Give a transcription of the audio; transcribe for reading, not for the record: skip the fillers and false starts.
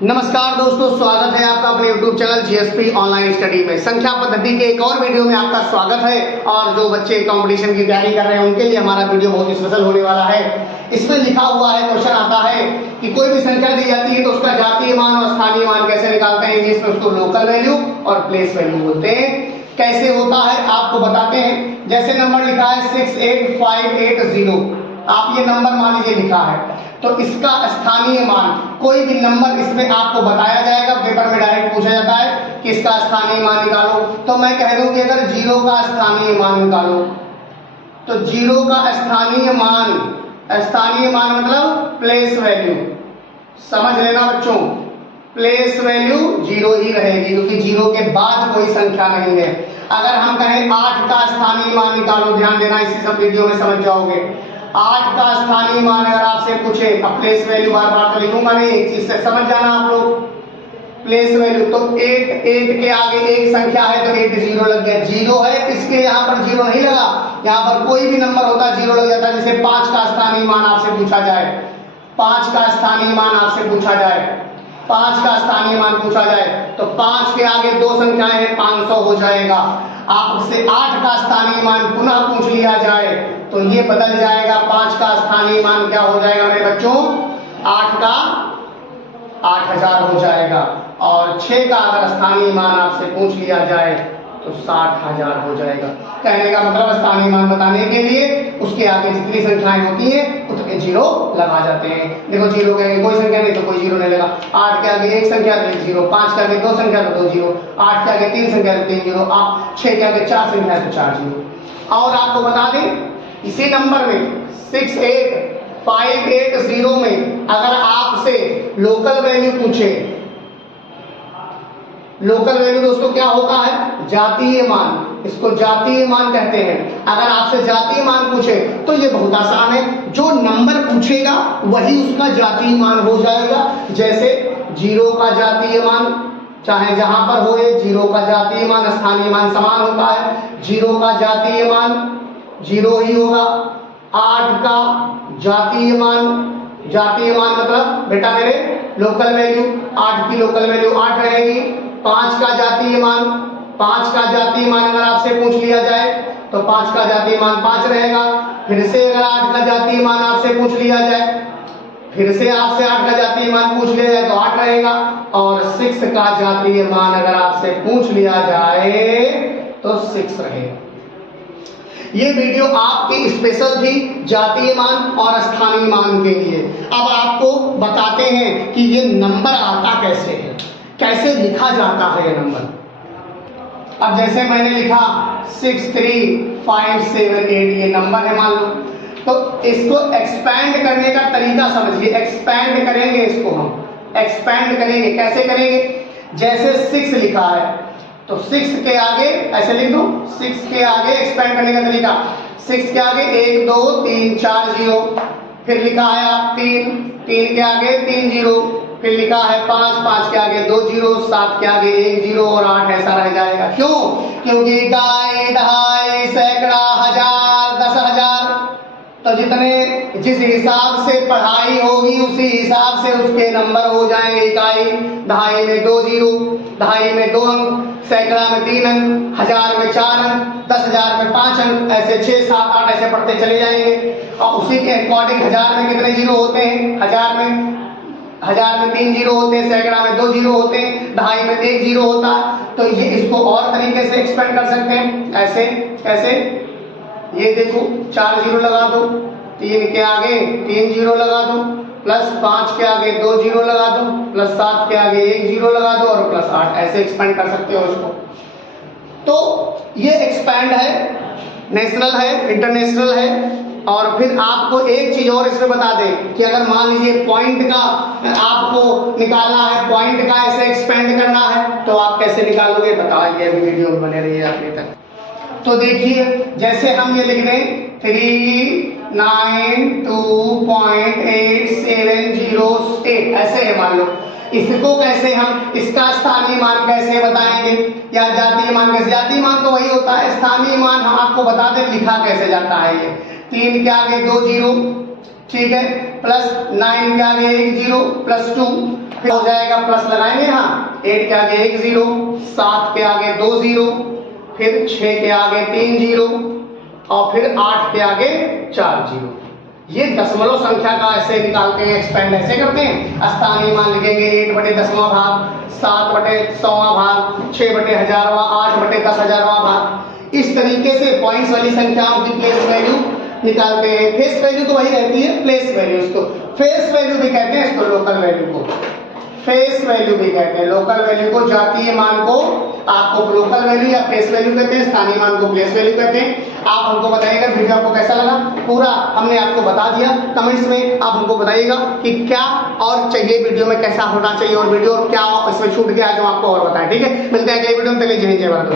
नमस्कार दोस्तों, स्वागत है आपका अपने YouTube channel GSP online study में। संख्या पद्धति के एक और वीडियो में आपका स्वागत है। और जो बच्चे कंपटीशन की तैयारी कर रहे हैं उनके लिए हमारा वीडियो बहुत स्पेशल होने वाला है। इसमें लिखा हुआ है, क्वेश्चन आता है कि कोई भी संख्या दी जाती है तो उसका जातीय मान और स्थानीय मान कैसे निकालते हैं। इंग्लिश में उसको लोकल वैल्यू और प्लेस वैल्यू बोलते हैं। कैसे होता है आपको बताते हैं। जैसे नंबर लिखा है 68580, आप ये नंबर मान लीजिए लिखा है, तो इसका स्थानीय मान कोई भी नंबर इसमें आपको बताया जाएगा। पेपर में डायरेक्ट पूछा जाता है कि इसका स्थानीय मान निकालो। तो मैं कह दूं कि अगर 0 का स्थानीय मान निकालो तो 0 का स्थानीय मान मतलब प्लेस वैल्यू, समझ लेना बच्चों, प्लेस वैल्यू 0 ही रहेगी क्योंकि 0 के बाद कोई संख्या नहीं है। अगर हम कहें 8 का स्थानीय मान निकालो, ध्यान देना, इसी सब वीडियो में समझ जाओगे। 8 का स्थानीय मान अगर आपसे पूछे, अब प्लेस वैल्यू बार बार तो लिखूंगा नहीं, एक चीज से समझ जाना आप लोग। प्लेस वैल्यू तो 8 के आगे एक संख्या है तो 8 0 लग गया। 0 है, इसके यहाँ पर 0 नहीं लगा, यहाँ पर कोई भी नंबर होता 0 लग जाता है। जैसे 5 का स्थानीय मान आपसे पूछा जाए, 5 का स्थानीय मान आपसे पूछा जाए, 5 का स्थानीय मान पूछा जाए तो 5 के आगे दो संख्याएं हैं, 500 हो जाएगा। आपसे 8 का स्थानीय मान पुनः पूछ लिया जाए तो ये बदल जाएगा। 5 का स्थानीय मान क्या हो जाएगा मेरे बच्चों? 8 का 8000 हो जाएगा। और 6 का अगर स्थानीय मान आपसे पूछ लिया जाए तो 60000 हो जाएगा। कहने का मतलब स्थानीय मान बताने के लिए उसके आगे जितनी संख्याएं होती हैं उतने 0 लगा जाते हैं। देखो 0 के आगे कोई संख्या नहीं तो कोई 0 नहीं लगा। 8 के आगे एक संख्या तो 1 0, 5 के आगे दो संख्या तो 2 0, 8 के आगे 3 संख्या तो 3 0, 6 के आगे 4 संख्या तो 4 0। और आपको बता दें इसी नंबर में 68580 में अगर आपसे लोकल वैल्यू पूछे, लोकल वैल्यू दोस्तों क्या होता है? जातीय मान, इसको जातीय मान कहते हैं। अगर आपसे जातीय मान पूछे तो ये बहुत आसान है, जो नंबर पूछेगा वही उसका जातीय मान हो जाएगा। जैसे 0 का जातीय मान चाहे जहां पर हो, 0 का जातीय मान स्थानीय मान समान होता है। 0 का जातीय मान 0 ही होगा। 8 का जातीय मान मतलब बेटा मेरे लोकल वैल्यू, 8 की लोकल वैल्यू 8 रहेगी। 5 का जातीय मान अगर आपसे पूछ लिया जाए तो 5 का जातीय मान 5 रहेगा। फिर से अगर 8 का जातीय मान आपसे पूछ लिया जाए, फिर से आपसे 8 का जातीय मान पूछ लिया जाए तो 8 रहेगा। और 6 का जातीय मान अगर आपसे पूछ लिया जाए तो 6 रहेगा। ये वीडियो आपकी स्पेशल थी जातीय मान और स्थानीय मान के लिए। अब आपको बताते हैं कि ये नंबर आता कैसे है, कैसे लिखा जाता है ये नंबर। अब जैसे मैंने लिखा 63578 ये नंबर है मान लो, तो इसको एक्सपैंड करने का तरीका समझिए। एक्सपैंड करेंगे इसको, हम एक्सपैंड करेंगे। कैसे करेंगे? जैसे 6 लिखा है तो 6 के आगे ऐसे लिख दो। 6 के आगे एक्सपैंड करने का तरीका, 6 के आगे 1 2 3 4 0, फिर लिखा है आप 3 के आगे 3 0, फिर लिखा है 5 के आगे 2 0, 7 के आगे 1 0 और 8 ऐसा रह जाएगा। क्यों? क्योंकि इकाई, दहाई, सैकड़ा, हजार, 10,000, तो जिस हिसाब से पढ़ाई होगी उसी हिसाब से उसके नंबर हो जाएंगे। इकाई दहाई में 2 0, दहाई में 2 अंक, सैकड़ा में 3 अंक, हजार में 4 अंक, 10,000 में 5 अंक, ऐसे 6 7 8 ऐसे पढ़ते चले जाएंगे। और उसी के अकॉर्डिंग हजार में कितने 0 होते हैं? हजार में 3 0 होते हैं, सैकड़ा में 2 0 होते हैं, दहाई में 1 0 होता है। तो ये इसको और तरीके से एक्सपेंड कर सकते हैं। ऐसे कैसे? ये देखो 4 0 लगा दो, 3 के आगे 3 0 लगा दो, प्लस 5 के आगे 2 0 लगा दो, प्लस 7 के आगे 1 0 लगा दो और प्लस 8, ऐसे एक्सपेंड कर सकते हो इसको। तो ये एक्सपैंड है, नेशनल है, इंटरनेशनल है। और फिर आपको एक चीज और इसमें बता दें कि अगर मान लीजिए पॉइंट का आपको निकालना है, पॉइंट का ऐसे एक्सपेंड करना है तो आप कैसे निकालोगे बताइए, वीडियो में बने रहिए आखिर तक। तो देखिए जैसे हम ये लिख दें 392.8708 ऐसे है मान लो। इसको कैसे हम, इसका स्थानीय मान कैसे बताएंगे या जातीय मान कैसे? जातीय मान तो वही होता है, स्थानीय मान हम आपको बता दें लिखा कैसे जाता है। ये 3 के आगे 2 0, ठीक है, प्लस 9 के आगे एक जीरो, प्लस 2, फिर हो जाएगा प्लस लगाएंगे यहाँ, 8 के आगे एक जीरो, 7 के आगे 2 जीरो, फिर 6 के आगे 3 जीरो और फिर 8 के आगे 4 जीरो। ये दशमलव संख्या का ऐसे निकालते हैं, एक्सपेंड ऐसे करते हैं। स्थानीय मान लिखेंगे 8/10वां भाग, 7/100वां भाग, 6/1000वां, 8/10,000वां भाग। इस तरीके से पॉइंट्स वाली संख्याओं की प्लेस वैल्यू निकालते हैं। फेस वैल्यू तो वही रहती है, प्लेस वैल्यू इसको फेस वैल्यू भी कहते हैं, इसको लोकल वैल्यू को फेस वैल्यू भी कहते हैं। लोकल वैल्यू को जातीय मान को आपको लोकल वैल्यू या फेस वैल्यू कहते हैं, स्थानीय मान को प्लेस वैल्यू कहते हैं। आप हमको बताइएगा वीडियो आपको कैसा लगा, पूरा हमने आपको बता दिया। कमेंट्स में आप हमको बताइएगा कि क्या और चाहिए, वीडियो में कैसा होना चाहिए और वीडियो क्या इसमें छूट गया है जो आपको और बताएं। ठीक है, मिलते हैं अगले वीडियो में, जय हिंद जय भारत।